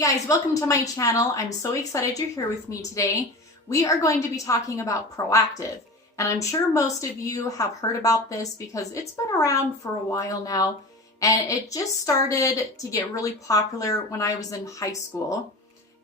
guys, welcome to my channel. I'm so excited you're here with me today. We are going to be talking about Proactiv, and I'm sure most of you have heard about this because it's been around for a while now, and it just started to get really popular when I was in high school.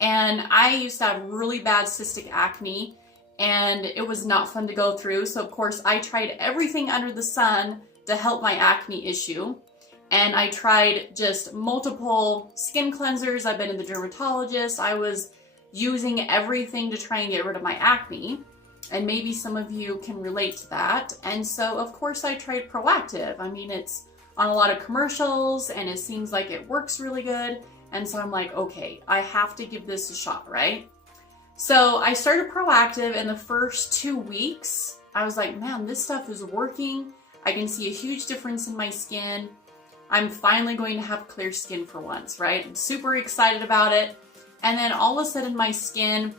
And I used to have really bad cystic acne, and it was not fun to go through. So of course I tried everything under the sun to help my acne issue. And I tried just multiple skin cleansers. I've been in the dermatologist. I was using everything to try and get rid of my acne. And maybe some of you can relate to that. And so of course I tried Proactiv. I mean, it's on a lot of commercials and it seems like it works really good. And so I'm like, okay, I have to give this a shot, right? So I started Proactiv, and the first 2 weeks, I was like, man, this stuff is working. I can see a huge difference in my skin. I'm finally going to have clear skin for once, right? I'm super excited about it. And then all of a sudden my skin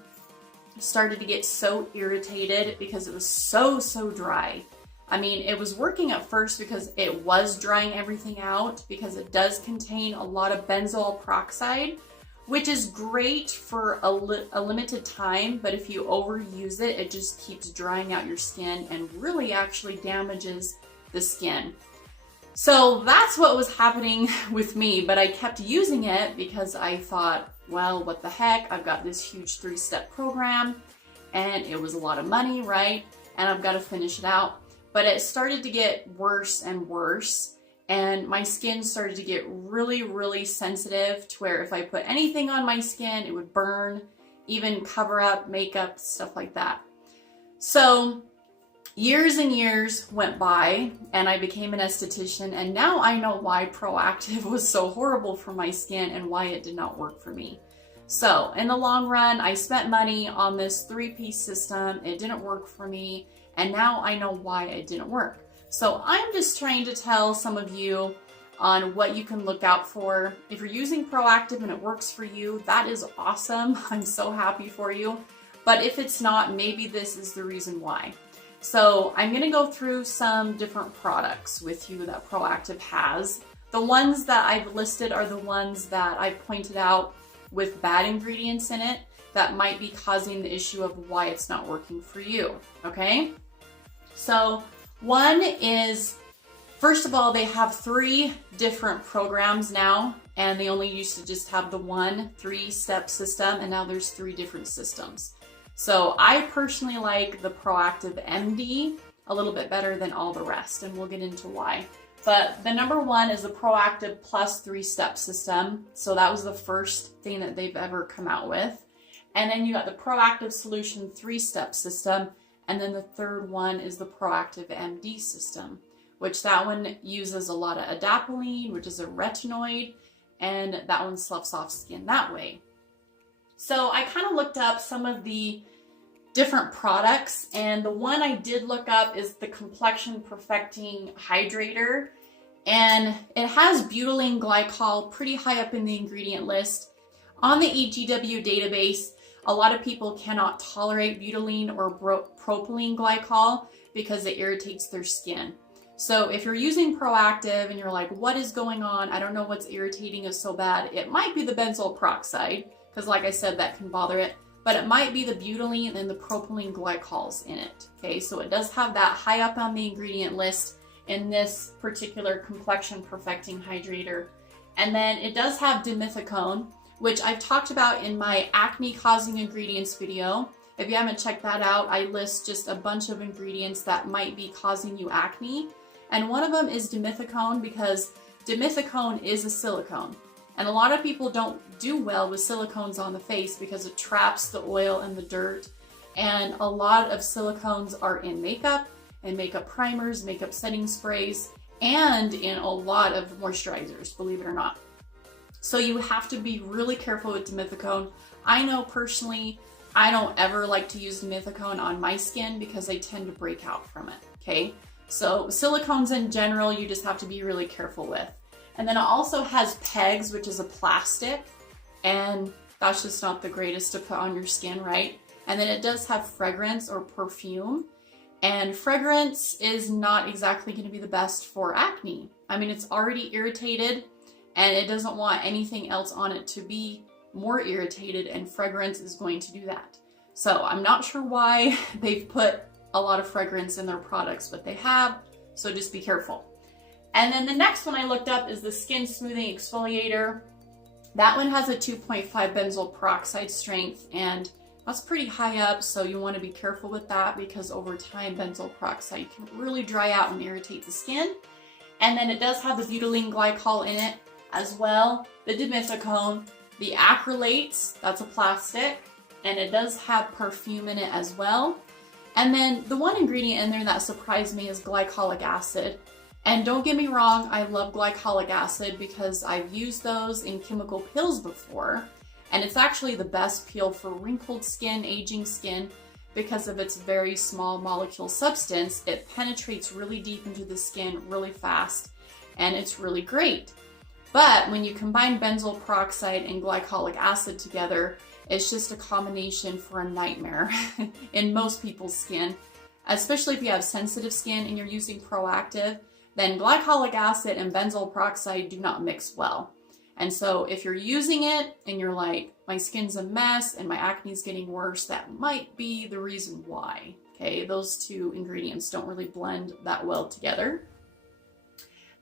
started to get so irritated because it was so dry. I mean, it was working at first because it was drying everything out, because it does contain a lot of benzoyl peroxide, which is great for a limited time, but if you overuse it, it just keeps drying out your skin and really actually damages the skin. So that's what was happening with me, but I kept using it because I thought, well, what the heck? I've got this huge 3-step program and it was a lot of money, right? And I've got to finish it out. But it started to get worse and worse, and my skin started to get really sensitive to where if I put anything on my skin, it would burn, even cover up, makeup, stuff like that. So years and years went by and I became an esthetician, and now I know why Proactiv was so horrible for my skin and why it did not work for me. So in the long run, I spent money on this 3-piece system. It didn't work for me, and now I know why it didn't work. So I'm just trying to tell some of you on what you can look out for. If you're using Proactiv and it works for you, that is awesome. I'm so happy for you. But if it's not, maybe this is the reason why. So I'm going to go through some different products with you that Proactiv has. The ones that I've listed are the ones that I pointed out with bad ingredients in it that might be causing the issue of why it's not working for you, okay? So one is, first of all, they have 3 different programs now, and they only used to just have the one 3-step system, and now there's 3 different systems. So I personally like the Proactiv MD a little bit better than all the rest, and we'll get into why. But the number one is the Proactiv Plus 3-step system. So that was the first thing that they've ever come out with. And then you got the Proactiv Solution 3-step system. And then the third one is the Proactiv MD system, which that one uses a lot of adapalene, which is a retinoid, and that one sloughs off skin that way. So I kind of looked up some of the different products, and the one I did look up is the Complexion Perfecting Hydrator, and it has butylene glycol pretty high up in the ingredient list. On the EGW database, a lot of people cannot tolerate butylene or propylene glycol because it irritates their skin. So if you're using Proactiv and you're like, what is going on? I don't know what's irritating us so bad. It might be the benzoyl peroxide, because like I said, that can bother it. But it might be the butylene and the propylene glycols in it, okay? So it does have that high up on the ingredient list in this particular Complexion Perfecting Hydrator. And then it does have dimethicone, which I've talked about in my acne causing ingredients video. If you haven't checked that out, I list just a bunch of ingredients that might be causing you acne. And one of them is dimethicone, because dimethicone is a silicone. And a lot of people don't do well with silicones on the face because it traps the oil and the dirt. And a lot of silicones are in makeup and makeup primers, makeup setting sprays, and in a lot of moisturizers, believe it or not. So you have to be really careful with dimethicone. I know personally, I don't ever like to use dimethicone on my skin because I tend to break out from it, okay? So silicones in general, you just have to be really careful with. And then it also has PEGs, which is a plastic, and that's just not the greatest to put on your skin, right? And then it does have fragrance or perfume, and fragrance is not exactly going to be the best for acne. I mean, it's already irritated and it doesn't want anything else on it to be more irritated, and fragrance is going to do that. So I'm not sure why they've put a lot of fragrance in their products, but they have, so just be careful. And then the next one I looked up is the Skin Smoothing Exfoliator. That one has a 2.5 benzoyl peroxide strength, and that's pretty high up, so you want to be careful with that because over time benzoyl peroxide can really dry out and irritate the skin. And then it does have the butylene glycol in it as well, the Mythic Own, the acrylates, that's a plastic, and it does have perfume in it as well. And then the one ingredient in there that surprised me is glycolic acid. And don't get me wrong, I love glycolic acid because I've used those in chemical peels before. And it's actually the best peel for wrinkled skin, aging skin, because of its very small molecule substance. It penetrates really deep into the skin really fast, and it's really great. But when you combine benzoyl peroxide and glycolic acid together, it's just a combination for a nightmare in most people's skin, especially if you have sensitive skin and you're using Proactiv. Then glycolic acid and benzoyl peroxide do not mix well. And so if you're using it and you're like, my skin's a mess and my acne is getting worse, that might be the reason why. Okay, those two ingredients don't really blend that well together.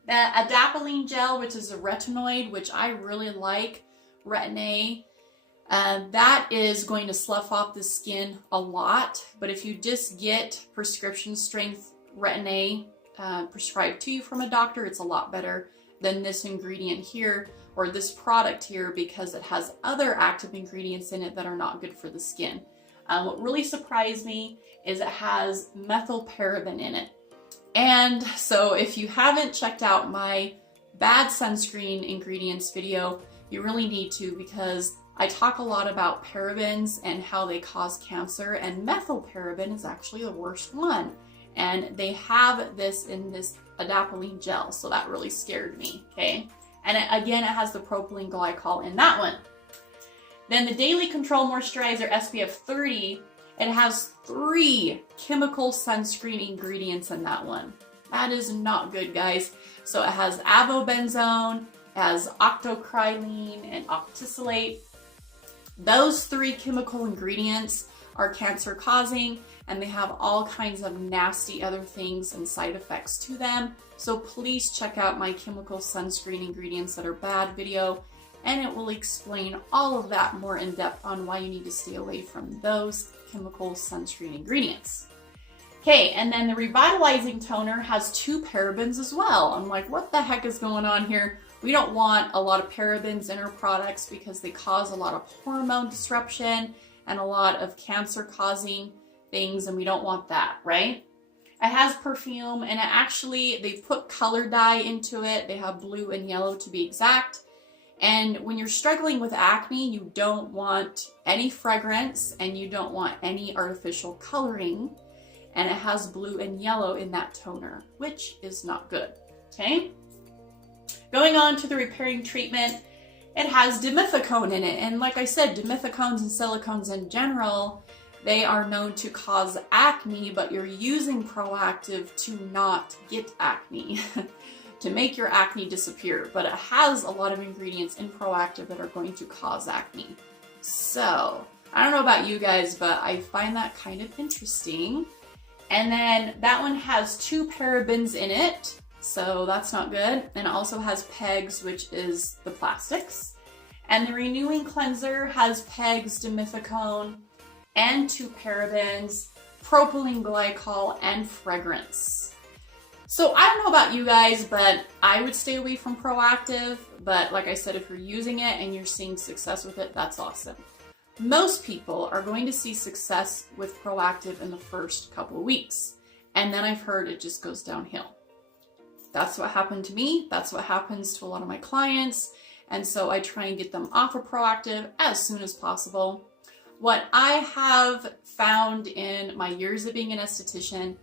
The Faline Gel, which is a retinoid, which I really like, Retin A, that is going to slough off the skin a lot. But if you just get prescription strength Retin A prescribed to you from a doctor, it's a lot better than this ingredient here, or this product here, because it has other active ingredients in it that are not good for the skin. What really surprised me is it has methylparaben in it. And so if you haven't checked out my bad sunscreen ingredients video, you really need to, because I talk a lot about parabens and how they cause cancer, and methylparaben is actually the worst one. And they have this in this Faline Gel, so that really scared me, okay? And again, it has the propylene glycol in that one. Then the Daily Control Moisturizer SPF 30, it has 3 chemical sunscreen ingredients in that one. That is not good, guys. So it has avobenzone, it has octocrylene, and octisalate. Those 3 chemical ingredients are cancer causing, and they have all kinds of nasty other things and side effects to them. So please check out my chemical sunscreen ingredients that are bad video, and it will explain all of that more in depth on why you need to stay away from those chemical sunscreen ingredients. Okay, and then the Revitalizing Toner has 2 parabens as well. I'm like, what the heck is going on here? We don't want a lot of parabens in our products because they cause a lot of hormone disruption and a lot of cancer causing things, and we don't want that, right? It has perfume, and they put color dye into it. They have blue and yellow to be exact. And when you're struggling with acne, you don't want any fragrance and you don't want any artificial coloring. And it has blue and yellow in that toner, which is not good, okay? Going on to the repairing treatment, it has dimethicone in it. And like I said, dimethicones and silicones in general, they are known to cause acne, but you're using Proactiv to not get acne, to make your acne disappear. But it has a lot of ingredients in Proactiv that are going to cause acne. So, I don't know about you guys, but I find that kind of interesting. And then that one has 2 parabens in it, so that's not good. And it also has PEGs, which is the plastics. And the Renewing Cleanser has PEGs, dimethicone, and 2 parabens, propylene glycol, and fragrance. So I don't know about you guys, but I would stay away from Proactiv. But like I said, if you're using it and you're seeing success with it, that's awesome. Most people are going to see success with Proactiv in the first couple of weeks. And then I've heard it just goes downhill. That's what happened to me. That's what happens to a lot of my clients. And so I try and get them off of Proactiv as soon as possible. What I have found in my years of being an esthetician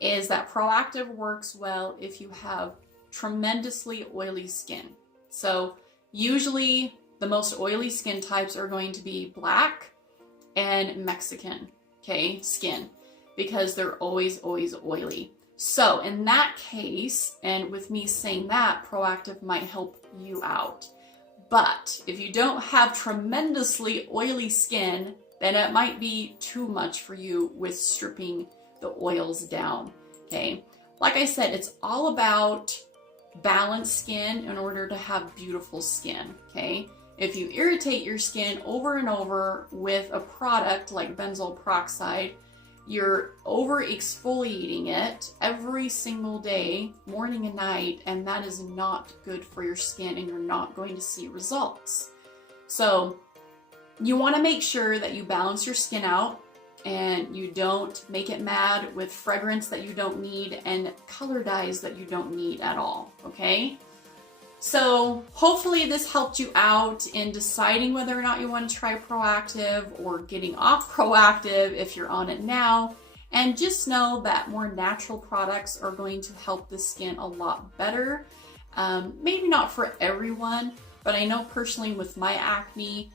is that Proactiv works well if you have tremendously oily skin. So usually the most oily skin types are going to be Black and Mexican, okay, skin, because they're always oily. So in that case, and with me saying that, Proactiv might help you out. But if you don't have tremendously oily skin, then it might be too much for you with stripping the oils down, okay? Like I said, it's all about balanced skin in order to have beautiful skin, okay? If you irritate your skin over and over with a product like benzoyl peroxide, you're over exfoliating it every single day, morning and night, and that is not good for your skin and you're not going to see results. So you want to make sure that you balance your skin out and you don't make it mad with fragrance that you don't need and color dyes that you don't need at all, okay? So hopefully this helped you out in deciding whether or not you want to try Proactiv or getting off Proactiv if you're on it now. And just know that more natural products are going to help the skin a lot better. Maybe not for everyone, but I know personally with my acne,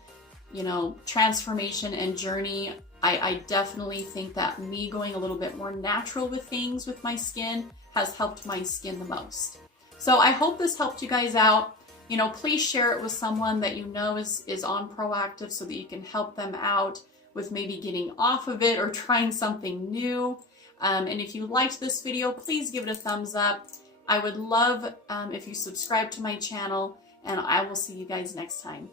you know, transformation and journey, I definitely think that me going a little bit more natural with things with my skin has helped my skin the most. So I hope this helped you guys out. You know, please share it with someone that you know is on Proactiv so that you can help them out with maybe getting off of it or trying something new. And if you liked this video, please give it a thumbs up. I would love if you subscribe to my channel, and I will see you guys next time.